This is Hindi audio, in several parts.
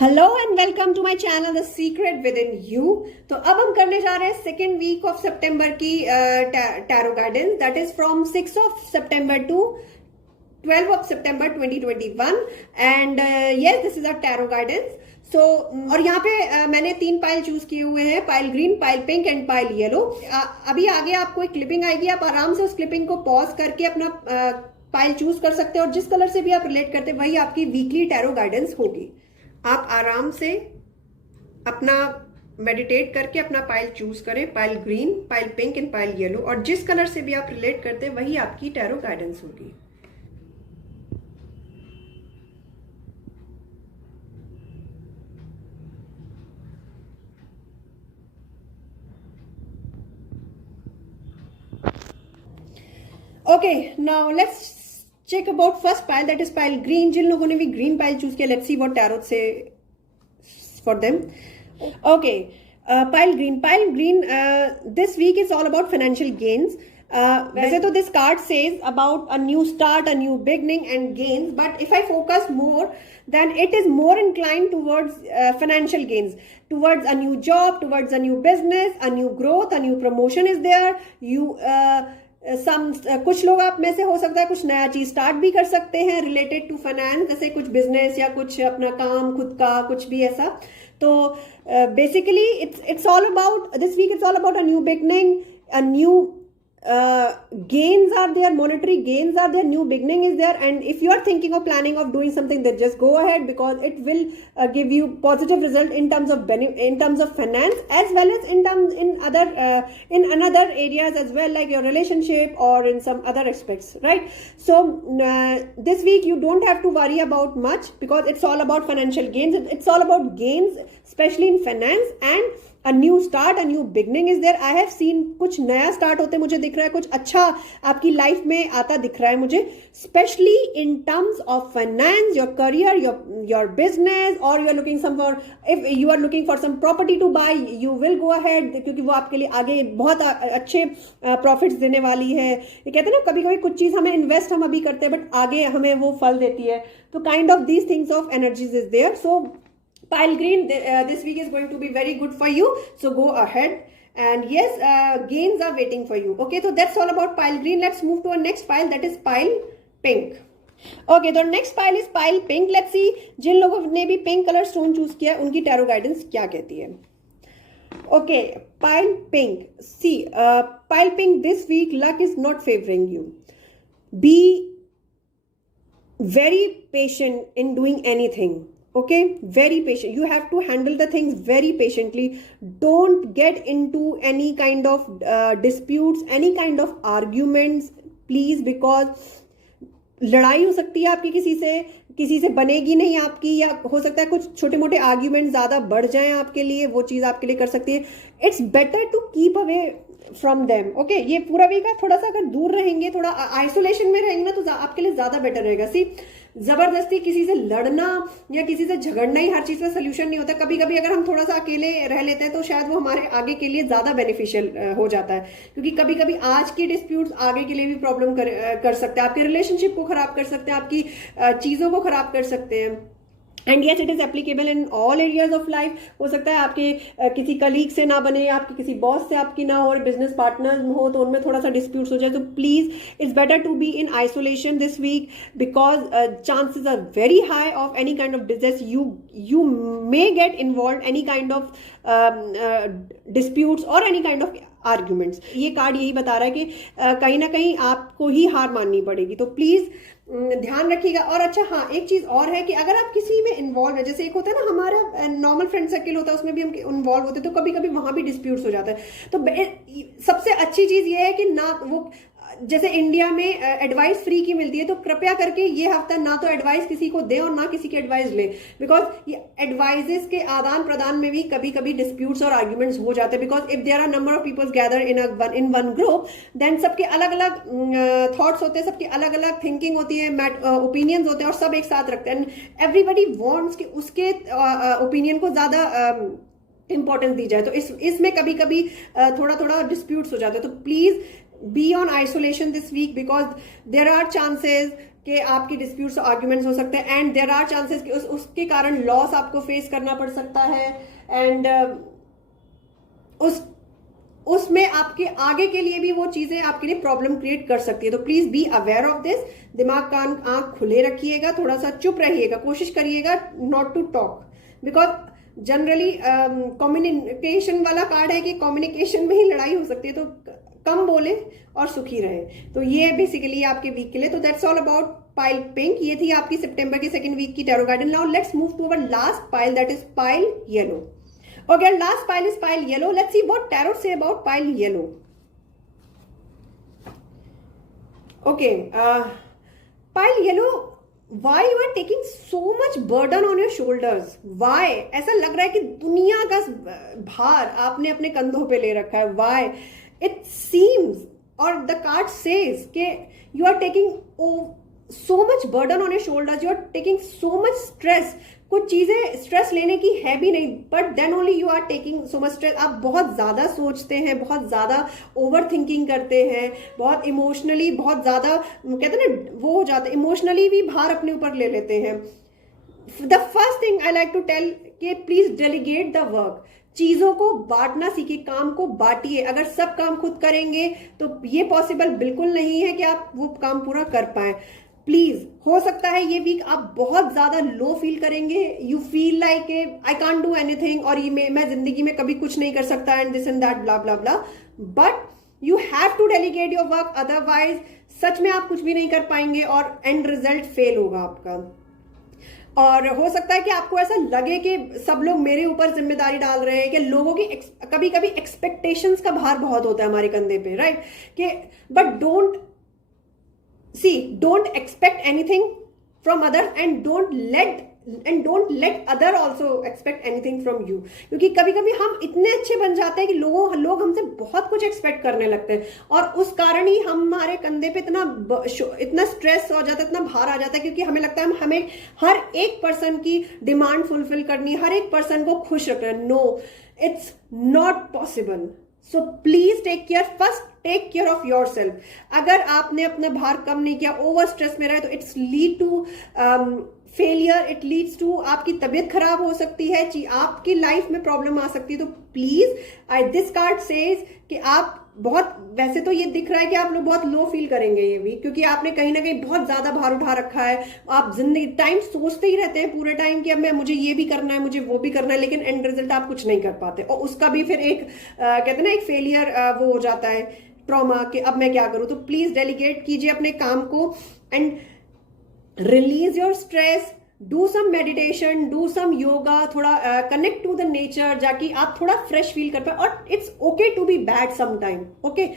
Hello and welcome to my channel the secret within you. तो अब हम करने जा रहे हैं सेकेंड वीक ऑफ सितंबर की tarot guidance, that is from 6 of September to 12 of September 2021 and yes this is a tarot guidance. So और यहाँ पे मैंने 3 पाइल चूज किए हुए हैं, pile green, pile pink and pile yellow. अभी आगे आपको एक क्लिपिंग आएगी, आप आराम से उस क्लिपिंग को पॉज करके अपना पाइल चूज कर सकते हैं और जिस कलर से भी आप रिलेट करते हैं वही आपकी वीकली टैरो गाइडेंस होगी। आप आराम से अपना मेडिटेट करके अपना पाइल चूज करें, pile green, pile pink and pile yellow, और जिस कलर से भी आप रिलेट करते हैं वही आपकी टैरो गाइडेंस होगी। Okay, now let's check about first pile, that is pile green. जिन लोगों ने भी ग्रीन पाइल चूज किया, let's see what tarot says for them. Okay, pile green, this week is all about financial gains. वैसे तो this card says about a new start, a new beginning and gains, but if I focus more then it is more inclined towards financial gains, towards a new job, towards a new business, a new growth, a new promotion is there. You कुछ लोग आप में से हो सकता है कुछ नया चीज स्टार्ट भी कर सकते हैं रिलेटेड टू फाइनेंस, जैसे कुछ बिजनेस या कुछ अपना काम खुद का, कुछ भी ऐसा। तो basically it's all about this week, it's all about a new beginning, a new gains are there, monetary gains are there, new beginning is there, and if you are thinking of planning of doing something, then just go ahead because it will give you positive result in terms of in terms of finance, as well as in terms in another areas as well, like your relationship or in some other aspects, right? So this week you don't have to worry about much because it's all about financial gains. It's all about gains, especially in finance, and a new start, a new beginning is there. I have seen कुछ नया स्टार्ट होते मुझे दिख रहा है, कुछ अच्छा आपकी लाइफ में आता दिख रहा है मुझे, specially in terms of finance, your career, your business, और you are looking some for, if you are looking for some property to buy, you will go ahead, क्योंकि वो आपके लिए आगे बहुत अच्छे प्रॉफिट्स देने वाली है। ये कहते हैं ना, कभी कभी कुछ चीज हमें इन्वेस्ट हम अभी करते हैं बट आगे हमें वो फल देती है। तो kind of these things of energies is there. So pile green, this week is going to be very good for you, so go ahead and yes, gains are waiting for you. Okay, so that's all about pile green. Let's move to our next pile, that is pile pink. Okay, the next pile is pile pink. Let's see जिन लोगों ने भी पिंक कलर स्टोन चूज किया उनकी टैरो गाइडेंस क्या कहती है। Okay, pile pink. See, pile pink, this week luck is not favoring you. Be very patient in doing anything. Okay, very patient. You have to handle the things very patiently. Don't get into any kind of disputes, any kind of arguments, please, because लड़ाई हो सकती है आपकी किसी से बनेगी नहीं आपकी, या हो सकता है कुछ छोटे मोटे आर्ग्यूमेंट ज्यादा बढ़ जाएं आपके लिए, वो चीज आपके लिए कर सकती है। It's better to keep away from them. Okay, ये पूरा वीक आप थोड़ा सा अगर दूर रहेंगे, थोड़ा आइसोलेशन में रहेंगे ना, तो आपके लिए ज्यादा बेटर रहेगा। सी, जबरदस्ती किसी से लड़ना या किसी से झगड़ना ही हर चीज का सोल्यूशन नहीं होता। कभी कभी अगर हम थोड़ा सा अकेले रह लेते हैं तो शायद वो हमारे आगे के लिए ज्यादा बेनिफिशियल हो जाता है, क्योंकि कभी कभी आज की डिस्प्यूट्स आगे के लिए भी प्रॉब्लम कर सकते हैं, आपके रिलेशनशिप को खराब कर सकते हैं, आपकी चीजों को खराब कर सकते हैं। And yes, it is applicable in all areas of life. हो सकता है आपके किसी कलीग से ना बने, आपके किसी बॉस से आपकी ना हो, बिजनेस पार्टनर हो तो उनमें थोड़ा सा डिस्प्यूट्स हो जाए। तो please it's better to be in isolation this week because chances are very high of any kind of business you may get involved any kind of disputes or any kind of arguments. ये कार्ड यही बता रहा है कि कहीं ना कहीं आपको ही हार माननी पड़ेगी, तो प्लीज ध्यान रखिएगा। और अच्छा हाँ, एक चीज और है कि अगर आप किसी में इन्वॉल्व है, जैसे एक होता है ना हमारा नॉर्मल फ्रेंड सर्किल होता है, उसमें भी हम इन्वॉल्व होते हैं, तो कभी कभी वहां भी डिस्प्यूट्स हो जाता है। तो सबसे अच्छी चीज ये है कि ना वो, जैसे इंडिया में एडवाइस फ्री की मिलती है, तो कृपया करके ये हफ्ता ना तो एडवाइस किसी को दें और ना किसी की एडवाइस लें, बिकॉज एडवाइजेस के आदान प्रदान में भी कभी कभी डिस्प्यूट्स और आर्ग्यूमेंट्स हो जाते हैं। Because if there are number of peoples gather in one group, then सबके अलग अलग थॉट्स होते हैं, सबकी अलग अलग थिंकिंग होती है, ओपिनियंस होते हैं, और सब एक साथ रखते हैं। एवरीबडी वांट्स कि उसके ओपिनियन को ज्यादा इंपॉर्टेंस दी जाए, तो इसमें कभी कभी थोड़ा थोड़ा डिस्प्यूट्स हो जाते हैं। तो please be on isolation this week because there are chances कि आपकी डिस्प्यूट्स आर्ग्यूमेंट्स हो सकते हैं, एंड देयर आर चांसेस कि उसके कारण लॉस आपको फेस करना पड़ सकता है, एंड उसमें आपके आगे के लिए भी वो चीजें आपके लिए प्रॉब्लम क्रिएट कर सकती है। तो please be aware of this. दिमाग कान आंख खुले रखिएगा, थोड़ा सा चुप रहिएगा, कोशिश करिएगा not to talk, because generally communication वाला कार्ड है कि कम्युनिकेशन में ही लड़ाई हो सकती है, तो कम बोले और सुखी रहे। तो ये बेसिकली आपके वीक के लिए। तो that's all about pile pink. ये थी आपकी सितंबर की सेकंड वीक की tarot guidance. Now let's move to our last pile, that is pile yellow. Okay, last pile is pile yellow. Let's see what tarot say about pile yellow. Okay, pile yellow, why you are taking so much burden on your shoulders? Why? ऐसा लग रहा है कि दुनिया का भार आपने अपने कंधों पे ले रखा है। Why? It seems, or the card says कि you are taking so much burden on your shoulders. You are taking so much stress. कुछ चीजें स्ट्रेस लेने की है भी नहीं, but then only you are taking so much stress. आप बहुत ज्यादा सोचते हैं, बहुत ज्यादा ओवर थिंकिंग करते हैं, बहुत इमोशनली, बहुत ज्यादा कहते हैं ना वो हो जाता है, इमोशनली भी भार अपने ऊपर ले लेते हैं। The first thing I like to tell कि प्लीज डेलीगेट द वर्क। चीजों को बांटना सीखिए, काम को बांटिए। अगर सब काम खुद करेंगे तो ये पॉसिबल बिल्कुल नहीं है कि आप वो काम पूरा कर पाए। प्लीज, हो सकता है ये वीक आप बहुत ज्यादा लो फील करेंगे, you feel like I can't do anything, और ये मैं जिंदगी में कभी कुछ नहीं कर सकता, and this and that blah blah blah, but you have to delegate your work, otherwise सच में आप कुछ भी नहीं कर पाएंगे और एंड रिजल्ट फेल होगा आपका। और हो सकता है कि आपको ऐसा लगे कि सब लोग मेरे ऊपर जिम्मेदारी डाल रहे हैं, कि लोगों की कभी कभी एक्सपेक्टेशंस का भार बहुत होता है हमारे कंधे पे, राइट? कि but don't expect anything from others, and don't let other also expect anything from you, क्योंकि कभी कभी हम इतने अच्छे बन जाते हैं कि लोग हमसे बहुत कुछ एक्सपेक्ट करने लगते हैं, और उस कारण ही हमारे कंधे पे इतना स्ट्रेस हो जाता है, इतना भार आ जाता है, क्योंकि हमें लगता है हमें हर एक पर्सन की डिमांड फुलफिल करनी, हर एक पर्सन को खुश रखना। No, it's not possible. So please take care, first take care of yourself. अगर आपने अपना भार कम नहीं किया, ओवर स्ट्रेस में रहे, तो it's lead to failure, it leads to आपकी तबीयत खराब हो सकती है, आपकी लाइफ में प्रॉब्लम आ सकती है। तो प्लीज दिस कार्ड सेज कि आप बहुत, वैसे तो ये दिख रहा है कि आप लोग बहुत लो फील करेंगे ये वीक, क्योंकि आपने कहीं ना कहीं बहुत ज्यादा भार उठा रखा है। आप जिंदगी टाइम सोचते ही रहते हैं पूरे टाइम कि अब मुझे ये भी करना है, मुझे वो भी करना है, लेकिन एंड रिजल्ट आप कुछ नहीं कर पाते, और उसका भी फिर एक कहते हैं ना एक फेलियर वो हो जाता है, ट्रॉमा, कि अब मैं क्या करूं। तो प्लीज डेलीगेट कीजिए अपने काम को, and release your stress, do some meditation, do some yoga, थोड़ा कनेक्ट टू द नेचर, जाके आप थोड़ा फ्रेश फील कर पाए। और it's okay to be bad sometime, okay?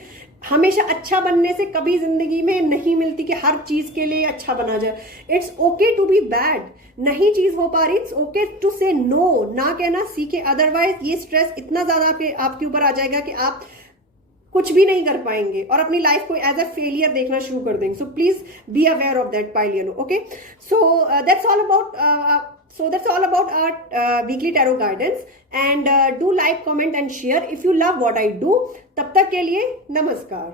हमेशा अच्छा बनने से कभी जिंदगी में नहीं मिलती कि हर चीज के लिए अच्छा बना जाए। It's okay to be bad, नहीं चीज हो पा रही, it's okay to say no, ना कहना सीखे, अदरवाइज ये स्ट्रेस इतना ज्यादा आपके ऊपर आ जाएगा कि आप कुछ भी नहीं कर पाएंगे और अपनी लाइफ को एज अ फेलियर देखना शुरू कर देंगे। So please be aware of that pile yellow, okay? So that's all about our weekly tarot guidance, and do like, comment and share if you love what I do. तब तक के लिए नमस्कार।